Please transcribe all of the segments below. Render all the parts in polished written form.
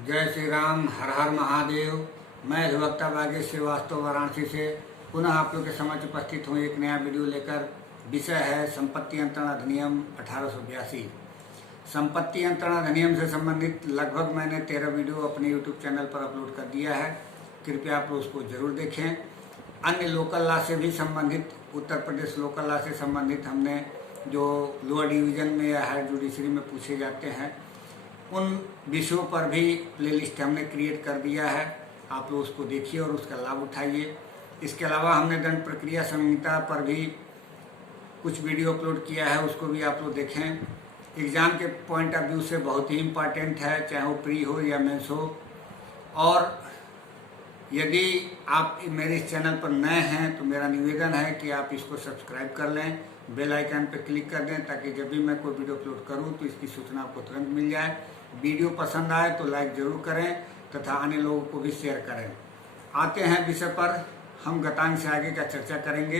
जय श्री राम, हर हर महादेव। मैं अधिवक्ता भाग्य श्रीवास्तव वाराणसी से पुनः आप लोग के समक्ष उपस्थित हूँ एक नया वीडियो लेकर। विषय है संपत्ति अंतरण अधिनियम 1882। संपत्ति अंतरण अधिनियम से संबंधित लगभग मैंने 13 वीडियो अपने यूट्यूब चैनल पर अपलोड कर दिया है। कृपया आप लोग उसको जरूर देखें। अन्य लोकल लॉ से भी संबंधित, उत्तर प्रदेश लोकल लॉ से संबंधित हमने जो लोअर डिवीजन में या हायर जुडिशरी में पूछे जाते हैं उन विषयों पर भी प्लेलिस्ट हमने क्रिएट कर दिया है। आप लोग उसको देखिए और उसका लाभ उठाइए। इसके अलावा हमने दंड प्रक्रिया संहिता पर भी कुछ वीडियो अपलोड किया है, उसको भी आप लोग देखें। एग्ज़ाम के पॉइंट ऑफ व्यू से बहुत ही इम्पॉर्टेंट है, चाहे वो प्री हो या मेंस हो। और यदि आप मेरे इस चैनल पर नए हैं तो मेरा निवेदन है कि आप इसको सब्सक्राइब कर लें, बेल आइकन पर क्लिक कर दें ताकि जब भी मैं कोई वीडियो अपलोड करूं तो इसकी सूचना आपको तुरंत मिल जाए। वीडियो पसंद आए तो लाइक जरूर करें तथा अन्य लोगों को भी शेयर करें। आते हैं विषय पर। हम गतांग से आगे का चर्चा करेंगे।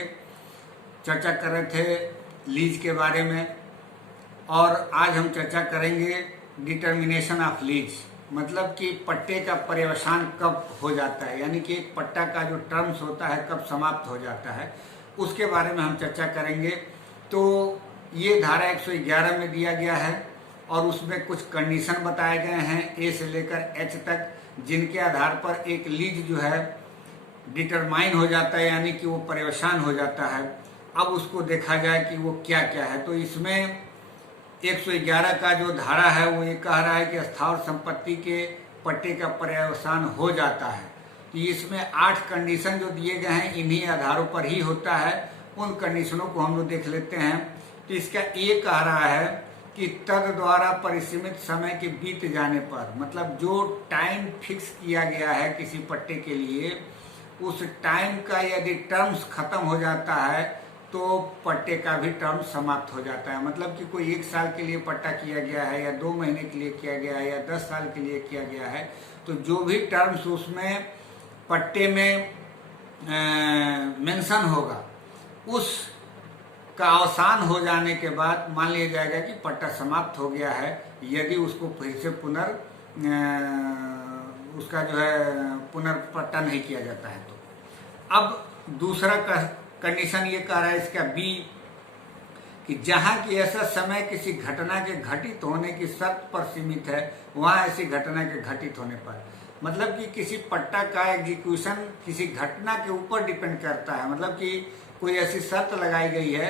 चर्चा कर रहे थे लीज के बारे में और आज हम चर्चा करेंगे डिटर्मिनेशन ऑफ लीज, मतलब कि पट्टे का पर्यवसान कब हो जाता है, यानी कि एक पट्टा का जो टर्म्स होता है कब समाप्त हो जाता है, उसके बारे में हम चर्चा करेंगे। तो ये धारा 111 में दिया गया है और उसमें कुछ कंडीशन बताए गए हैं ए से लेकर एच तक, जिनके आधार पर एक लीज जो है डिटरमाइन हो जाता है, यानी कि वो पर्यवसान हो जाता है। अब उसको देखा जाए कि वो क्या क्या है। तो इसमें 111 का जो धारा है वो ये कह रहा है कि स्थावर संपत्ति के पट्टे का पर्यवसान हो जाता है। तो इसमें 8 कंडीशन जो दिए गए हैं इन्हीं आधारों पर ही होता है। उन कंडीशनों को हम लोग देख लेते हैं। तो इसका ये कह रहा है कि तद द्वारा परिसीमित समय के बीत जाने पर, मतलब जो टाइम फिक्स किया गया है किसी पट्टे के लिए, उस टाइम का यदि टर्म्स खत्म हो जाता है तो पट्टे का भी टर्म समाप्त हो जाता है। मतलब कि कोई 1 साल के लिए पट्टा किया गया है या 2 महीने के लिए किया गया है या 10 साल के लिए किया गया है, तो जो भी टर्म्स उसमें पट्टे में मेंशन होगा उस का अवसान हो जाने के बाद मान लिया जाएगा कि पट्टा समाप्त हो गया है, यदि उसको फिर से उसका जो है पुनर्पट्टा नहीं किया जाता है। तो अब दूसरा कंडीशन ये कह रहा है इसका बी कि जहां की ऐसा समय किसी घटना के घटित होने की शर्त पर सीमित है, वहां ऐसी घटना के घटित होने पर, मतलब कि किसी पट्टा का एग्जीक्यूशन किसी घटना के ऊपर डिपेंड करता है। मतलब कि कोई ऐसी शर्त लगाई गई है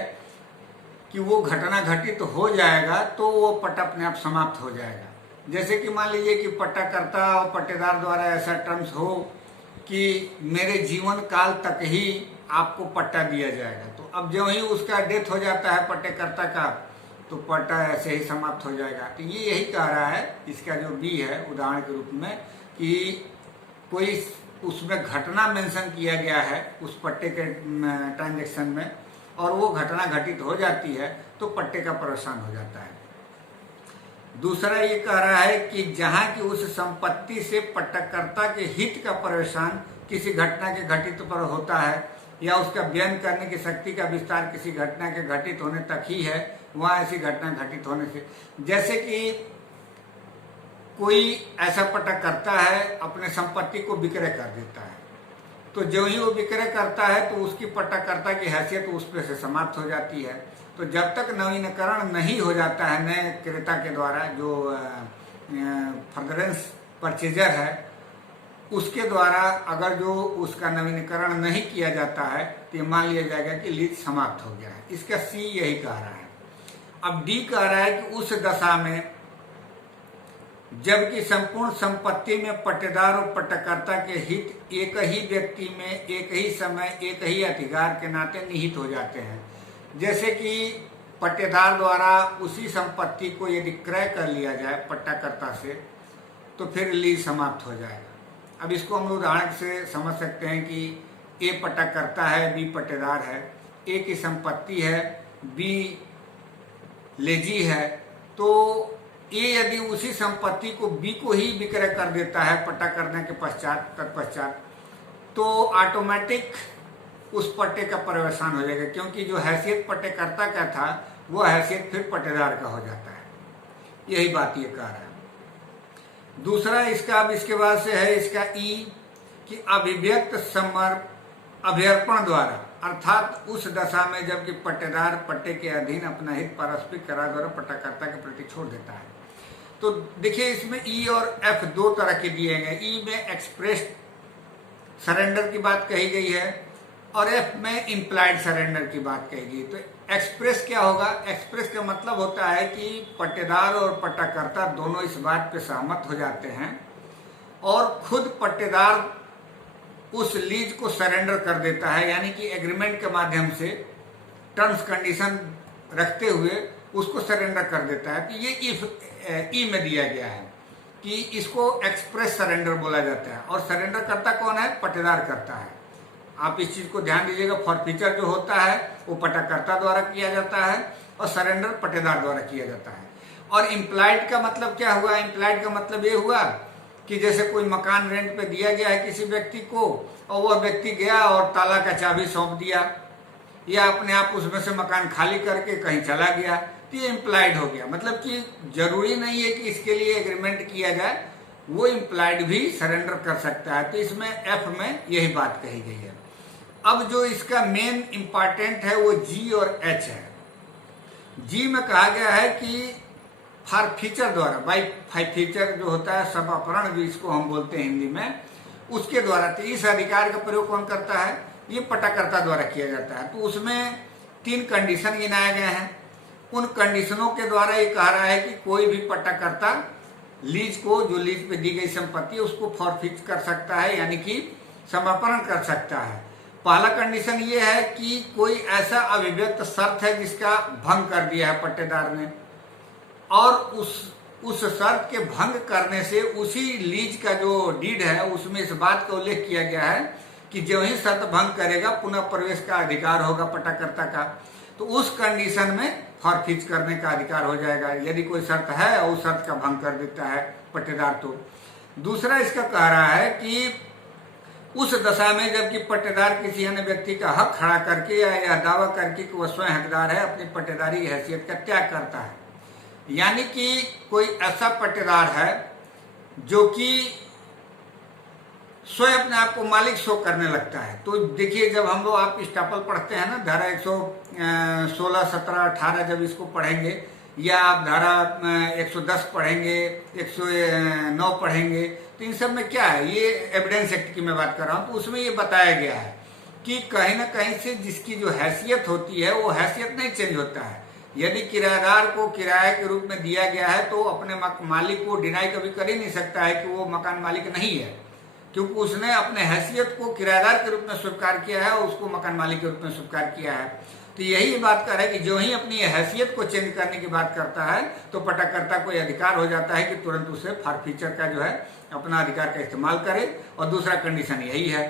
कि वो घटना घटित हो जाएगा तो वो पट्टा अपने आप समाप्त हो जाएगा। जैसे कि मान लीजिए कि पट्टाकर्ता और पट्टेदार द्वारा ऐसा टर्म्स हो कि मेरे जीवन काल तक ही आपको पट्टा दिया जाएगा, तो अब जो ही उसका डेथ हो जाता है पट्टेकर्ता का तो पट्टा ऐसे ही समाप्त हो जाएगा। तो ये यही कह रहा है इसका जो बी है उदाहरण के रूप में कि कोई उसमें घटना मेंशन किया गया है उस पट्टे के ट्रांजैक्शन में और वो घटना घटित हो जाती है तो पट्टे का पर्यवसान हो जाता है। दूसरा ये कह रहा है कि जहां की उस संपत्ति से पट्टाकर्ता के हित का पर्यवसान किसी घटना के घटित पर होता है या उसका व्ययन करने की शक्ति का विस्तार किसी घटना के घटित होने तक ही है, वहां ऐसी घटना घटित होने से, जैसे कि कोई ऐसा पट्टा करता है अपने संपत्ति को विक्रय कर देता है, तो जो ही वो विक्रय करता है तो उसकी पट्टाकर्ता की हैसियत उस पर से समाप्त हो जाती है। तो जब तक नवीनीकरण नहीं हो जाता है नए क्रेता के द्वारा, जो फर्दरेंस परचेजर है उसके द्वारा, अगर जो उसका नवीनीकरण नहीं किया जाता है तो ये मान लिया जाएगा कि लीज समाप्त हो गया है। इसका सी यही कह रहा है। अब डी कह रहा है कि उस दशा में जबकि संपूर्ण संपत्ति में पट्टेदार और पट्टाकर्ता के हित एक ही व्यक्ति में एक ही समय एक ही अधिकार के नाते निहित हो जाते हैं। जैसे कि पट्टेदार द्वारा उसी संपत्ति को यदि क्रय कर लिया जाए पट्टाकर्ता से तो फिर लीज समाप्त हो जाएगा। अब इसको हम उदाहरण से समझ सकते हैं कि ए पट्टाकर्ता है, बी पट्टेदार है, ए की संपत्ति है, बी लेजी है, तो ए यदि उसी संपत्ति को बी को ही विक्रय कर देता है पट्टा करने के तत्पश्चात तो ऑटोमेटिक उस पट्टे का पर्यवसान हो जाएगा, क्योंकि जो हैसियत पट्टेकर्ता का था वो हैसियत फिर पट्टेदार का हो जाता है। यही बात ये कह रहा है। दूसरा इसका अब इसके बाद से है इसका ई कि अभिव्यक्त अभ्यर्पण द्वारा, अर्थात उस दशा में जबकि पट्टेदार पट्टे के अधीन अपना हित पारस्परिक करार द्वारा पट्टाकर्ता के प्रति छोड़ देता है। तो देखिए इसमें ई और एफ दो तरह के दिए गए। ई में एक्सप्रेस सरेंडर की बात कही गई है और एफ में इम्प्लाइड सरेंडर की बात कही गई। तो एक्सप्रेस क्या होगा? एक्सप्रेस का मतलब होता है कि पट्टेदार और पट्टाकर्ता दोनों इस बात पे सहमत हो जाते हैं और खुद पट्टेदार उस लीज को सरेंडर कर देता है, यानी कि एग्रीमेंट के माध्यम से टर्म्स कंडीशन रखते हुए उसको सरेंडर कर देता है। तो ये ई में दिया गया है कि इसको एक्सप्रेस सरेंडर बोला जाता है और सरेंडर करता कौन है? पट्टेदार करता है। आप इस चीज को ध्यान दीजिएगा, फॉरफीचर जो होता है वो पट्टाकर्ता द्वारा किया जाता है और सरेंडर पट्टेदार द्वारा किया जाता है। और इम्प्लाइड का मतलब क्या हुआ? इम्प्लाइड का मतलब ये हुआ कि जैसे कोई मकान रेंट पे दिया गया है किसी व्यक्ति को और वह व्यक्ति गया और ताला का चाबी सौंप दिया या अपने आप उसमें से मकान खाली करके कहीं चला गया, तो ये इम्प्लाइड हो गया। मतलब कि जरूरी नहीं है कि इसके लिए एग्रीमेंट किया जाए, वो इम्प्लाइड भी सरेंडर कर सकता है। तो इसमें एफ में यही बात कही गई है। अब जो इसका मेन इंपॉर्टेंट है वो जी और एच है। जी में कहा गया है कि फॉरफीचर द्वारा, बाई फॉरफीचर जो होता है सब अपहरण जो इसको हम बोलते हैं हिंदी में, उसके द्वारा। तो इस अधिकार का प्रयोग कौन करता है? ये पट्टाकर्ता द्वारा किया जाता है। तो उसमें 3 कंडीशन गिनाए गए हैं। उन कंडीशनों के द्वारा ये कह रहा है कि कोई भी पट्टाकर्ता लीज को, जो लीज पे दी गई संपत्ति है उसको फॉरफीट कर सकता है, यानी कि समापन कर सकता है। पहला कंडीशन ये है कि कोई ऐसा अभिव्यक्त शर्त है जिसका भंग कर दिया है पट्टेदार ने और उस शर्त के भंग करने से उसी लीज का जो डीड है उसमें इस बात का उल्लेख किया गया है कि जो ही शर्त भंग करेगा पुनः प्रवेश का अधिकार होगा पट्टाकर्ता का। तो उस कंडीशन में फॉरफीट करने का अधिकार हो जाएगा यदि कोई शर्त है और उस शर्त का भंग कर देता है पट्टेदार। तो दूसरा इसका कह रहा है कि उस दशा में जबकि पट्टेदार किसी अन्य व्यक्ति का हक खड़ा करके या यह दावा करके कि वह स्वयं हकदार है अपनी पट्टेदारी की हैसियत का त्याग करता है, यानी कि कोई ऐसा पट्टेदार है जो कि स्वयं अपने आप को मालिक शो करने लगता है। तो देखिए जब हम लोग आप स्टापल पढ़ते हैं ना, धारा 116, 17, 18 जब इसको पढ़ेंगे या आप धारा 110 पढ़ेंगे, 109 पढ़ेंगे, तो इन सब में क्या है, ये एविडेंस एक्ट की मैं बात कर रहा हूँ। तो उसमें ये बताया गया है कि कहीं ना कहीं से जिसकी जो हैसियत होती है वो हैसियत नहीं चेंज होता है। यदि किराएदार को किराए के रूप में दिया गया है तो अपने मालिक को डिनाई कभी कर ही नहीं सकता है कि वो मकान मालिक नहीं है, क्योंकि उसने अपने हैसियत को किराएदार के रूप में स्वीकार किया है और उसको मकान मालिक के रूप में स्वीकार किया है। तो यही बात कर रहा है कि जो ही अपनी हैसियत को चेंज करने की बात करता है तो पट्टाकर्ता को यह अधिकार हो जाता है कि तुरंत उसे फॉरफीचर का जो है अपना अधिकार का इस्तेमाल करे। और दूसरा कंडीशन यही है।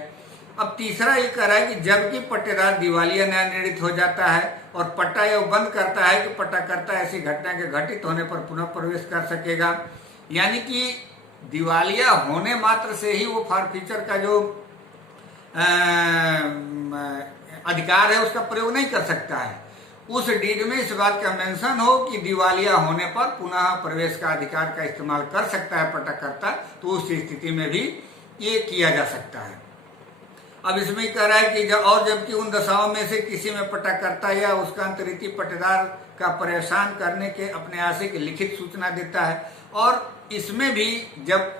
अब तीसरा ये कह रहा है कि जबकि पट्टेदार दिवालिया न्याय निर्णित हो जाता है और पट्टा यह बंद करता है कि पट्टाकर्ता ऐसी घटना के घटित होने पर पुनः प्रवेश कर सकेगा, यानी कि दिवालिया होने मात्र से ही वो फॉरफीचर का जो अधिकार है उसका प्रयोग नहीं कर सकता है। उस डीड में इस बात का मेंशन हो कि दिवालिया होने पर पुनः प्रवेश का अधिकार का इस्तेमाल कर सकता है पट्टाकर्ता, तो उस स्थिति में भी ये किया जा सकता है। अब इसमें कह रहा है कि जबकि उन दशाओं में से किसी में पट्टाकर्ता या उसका अंतरिती पट्टेदार का परेशान करने के अपने आशय की लिखित सूचना देता है। और इसमें भी जब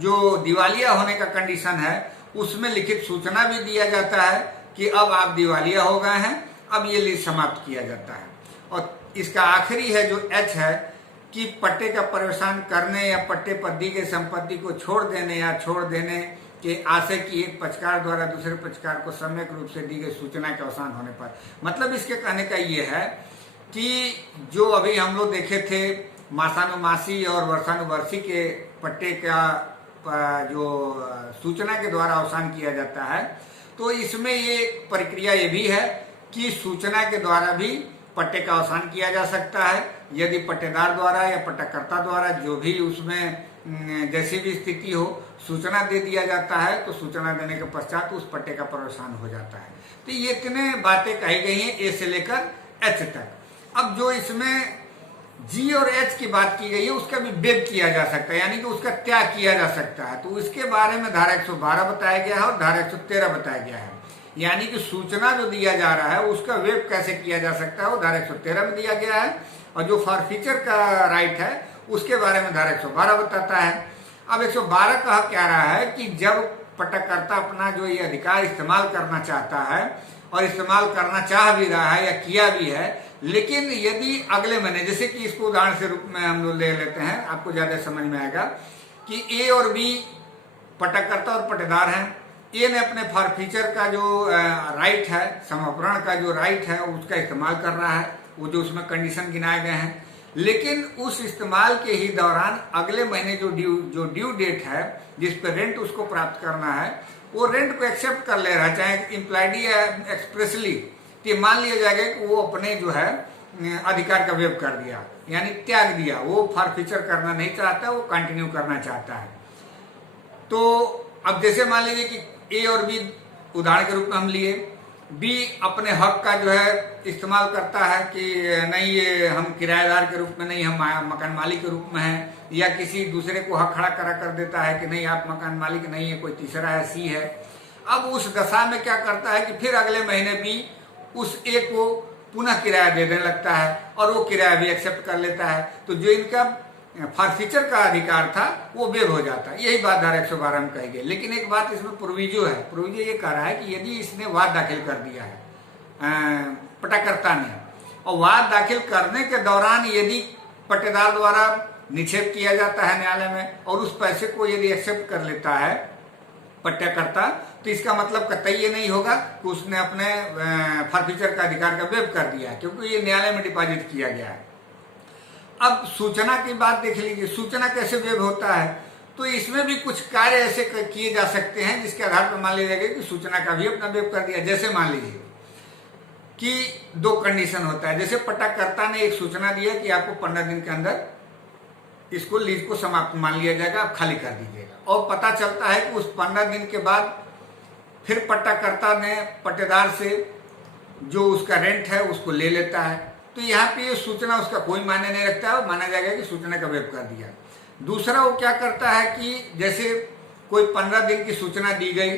जो दिवालिया होने का कंडीशन है उसमें लिखित सूचना भी दिया जाता है कि अब आप दिवालिया हो गए हैं, अब ये लीज समाप्त किया जाता है। और इसका आखिरी है जो एच है कि पट्टे का परेशान करने या पट्टे पर दी गई संपत्ति को छोड़ देने या छोड़ देने के आशय की एक पक्षकार द्वारा दूसरे पक्षकार को सम्यक रूप से दी गई सूचना के अवसान होने पर। मतलब इसके कहने का ये है कि जो अभी हम लोग देखे थे मासानुमासी और वर्षानुवर्षी के पट्टे का जो सूचना के द्वारा अवसान किया जाता है, तो इसमें ये प्रक्रिया ये भी है कि सूचना के द्वारा भी पट्टे का अवसान किया जा सकता है। यदि पट्टेदार द्वारा या पट्टाकर्ता द्वारा जो भी उसमें जैसी भी स्थिति हो सूचना दे दिया जाता है, तो सूचना देने के पश्चात उस पट्टे का परेशान हो जाता है। तो ये इतने बातें कही गई हैं ए से लेकर एच तक। अब जो इसमें जी और एच की बात की गई है, उसका भी वेब किया जा सकता है, यानी कि उसका त्याग किया जा सकता है। तो इसके बारे में धारा 112 बताया गया है और धारा 113 बताया गया है। यानी कि सूचना जो दिया जा रहा है उसका वेब कैसे किया जा सकता है वो धारा 113 में दिया गया है, और जो फॉरफीचर का राइट है उसके बारे में धारा 112 बताता है। अब 112 कह क्या रहा है कि जब पटककर्ता अपना जो ये अधिकार इस्तेमाल करना चाहता है और इस्तेमाल करना चाह भी रहा है या किया भी है, लेकिन यदि अगले महीने, जैसे कि इसको उदाहरण के रूप में हम लोग ले लेते हैं, आपको ज्यादा समझ में आएगा कि ए और बी पटककर्ता और पटेदार हैं। ए ने अपने फॉरफीचर का जो राइट है, समापरण का जो राइट है उसका इस्तेमाल कर रहा है, वो जो उसमें कंडीशन गिनाए गए हैं, लेकिन उस इस्तेमाल के ही दौरान अगले महीने जो ड्यू डेट है जिस पर रेंट उसको प्राप्त करना है, वो रेंट को एक्सेप्ट कर ले रहा है, चाहे इम्प्लाइडली या एक्सप्रेसली। तो मान लिया जाएगा कि वो अपने जो है अधिकार का वेव कर दिया, यानी त्याग दिया, वो फॉरफीचर करना नहीं चाहता, वो कंटिन्यू करना चाहता है। तो अब जैसे मान लीजिए कि ए और बी उदाहरण के रूप में हम लिए, बी अपने हक का जो है इस्तेमाल करता है कि नहीं ये हम किराएदार के रूप में नहीं, हम मकान मालिक के रूप में हैं, या किसी दूसरे को हक खड़ा करा कर देता है कि नहीं आप मकान मालिक नहीं है, कोई तीसरा है, सी है। अब उस दशा में क्या करता है कि फिर अगले महीने बी उस ए को पुनः किराया देने लगता है और वो किराया भी एक्सेप्ट कर लेता है। तो जो इनका फॉरफीचर का अधिकार था वो वेव हो जाता है। यही बात धारा 112 में कही गई। लेकिन एक बात इसमें प्रोविजो है, प्रोविजो ये कह रहा है कि यदि इसने वाद दाखिल कर दिया है पटककर्ता ने, और वाद दाखिल करने के दौरान यदि पट्टेदार द्वारा निक्षेप किया जाता है न्यायालय में और उस पैसे को यदि एक्सेप्ट कर लेता है पट्टेकर्ता, तो इसका मतलब कतई ये नहीं होगा कि उसने अपने फॉरफीचर का अधिकार का वेव कर दिया है, क्योंकि ये न्यायालय में डिपॉजिट किया गया है। अब सूचना की बात देख लीजिए, सूचना कैसे वेव होता है। तो इसमें भी कुछ कार्य ऐसे किए जा सकते हैं जिसके आधार पर मान लीजिएगा कि सूचना का भी अपना वेव कर दिया। जैसे मान लीजिए कि दो कंडीशन होता है, जैसे पट्टाकर्ता ने एक सूचना दिया कि आपको 15 दिन के अंदर इसको लीज को समाप्त मान लिया जाएगा, आप खाली कर दीजिएगा, और पता चलता है कि उस 15 दिन के बाद फिर पट्टाकर्ता ने पट्टेदार से जो उसका रेंट है उसको ले लेता है। तो यहाँ पे ये सूचना उसका कोई मायने नहीं रखता है, माना जाएगा कि सूचना का वेव कर दिया। दूसरा वो क्या करता है कि जैसे कोई 15 दिन की सूचना दी गई,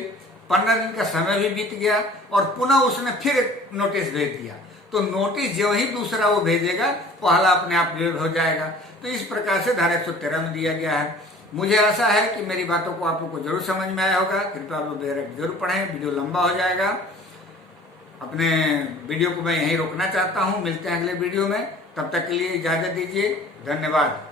15 दिन का समय भी बीत गया और पुनः उसने फिर एक नोटिस भेज दिया, तो नोटिस जो ही दूसरा वो भेजेगा पहला अपने आप वेव हो जाएगा। तो इस प्रकार से धारा 113 में दिया गया है। मुझे आशा है कि मेरी बातों को आप लोग को जरूर समझ में आया होगा। कृपया आप लोग जरूर पढ़ें, वीडियो लंबा हो जाएगा। अपने वीडियो को मैं यहीं रोकना चाहता हूं, मिलते हैं अगले वीडियो में, तब तक के लिए इजाजत दीजिए, धन्यवाद।